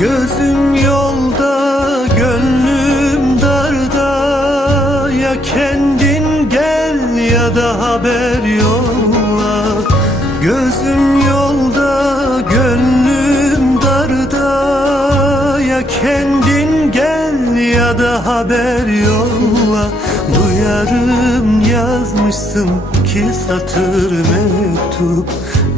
Gözüm yolda, gönlüm darda. Ya kendin gel ya da haber yolla. Gözüm yolda, gönlüm darda. Ya kendin gel ya da haber yolla. Duyarım yazmışsın iki satır mektup,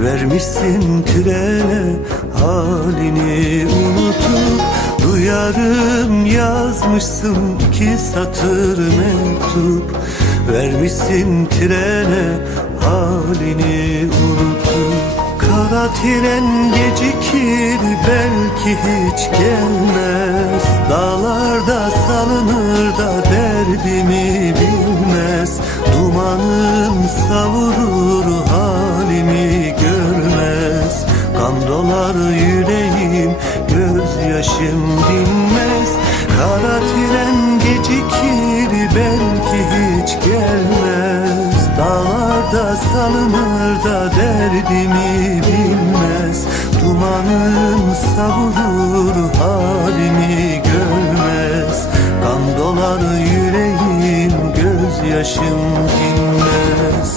vermişsin trene halini unutup. Duyarım yazmışsın iki satır mektup, vermişsin trene halini unutup. Kara tren gecikir belki hiç gelmez, dağlarda salınır da derdimi bilmez. Dumanım savurur halimi görmez, kan dolar yüreğim gözyaşım dinmez. Kara tren gecikir belki hiç gelmez, dağlarda salınır da derdimi bilmez. Dumanım savurur halimi görmez, kan dolar yüreğim gözyaşım dinmez.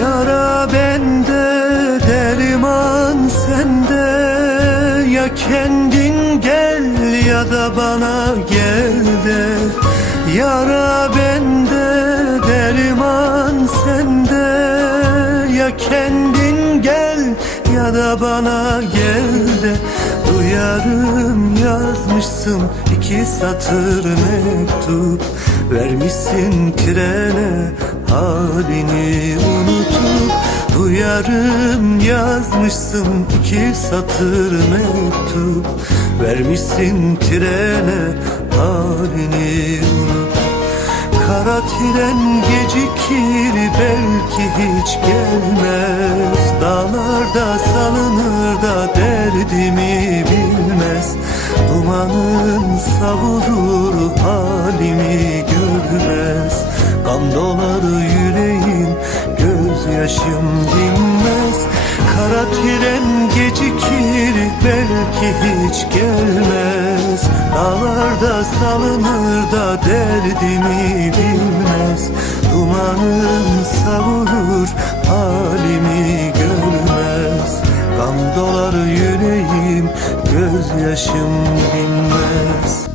Yara bende, derman sende. Ya kendin gel ya da bana gel de. Yara bende, derman sende. Ya kendin gel ya da bana gel de. Duyarım yazmışsın iki satır mektup, vermişsin trene halini unutup. Duyarım yazmışsın iki satır mektup, vermişsin trene halini unutup. Kara tren gecikir belki hiç gelmez, dağlarda salınır da derdimi bilmez. Dumanın savurur halimi görmez, kan dolar yüreğim gözyaşım dinmez. Kara tren gecikir belki hiç gelmez, dağlarda salınır da derdimi bilmez. Dumanın savurur halimi görmez, kan dolar yüreğim gözyaşım dinmez.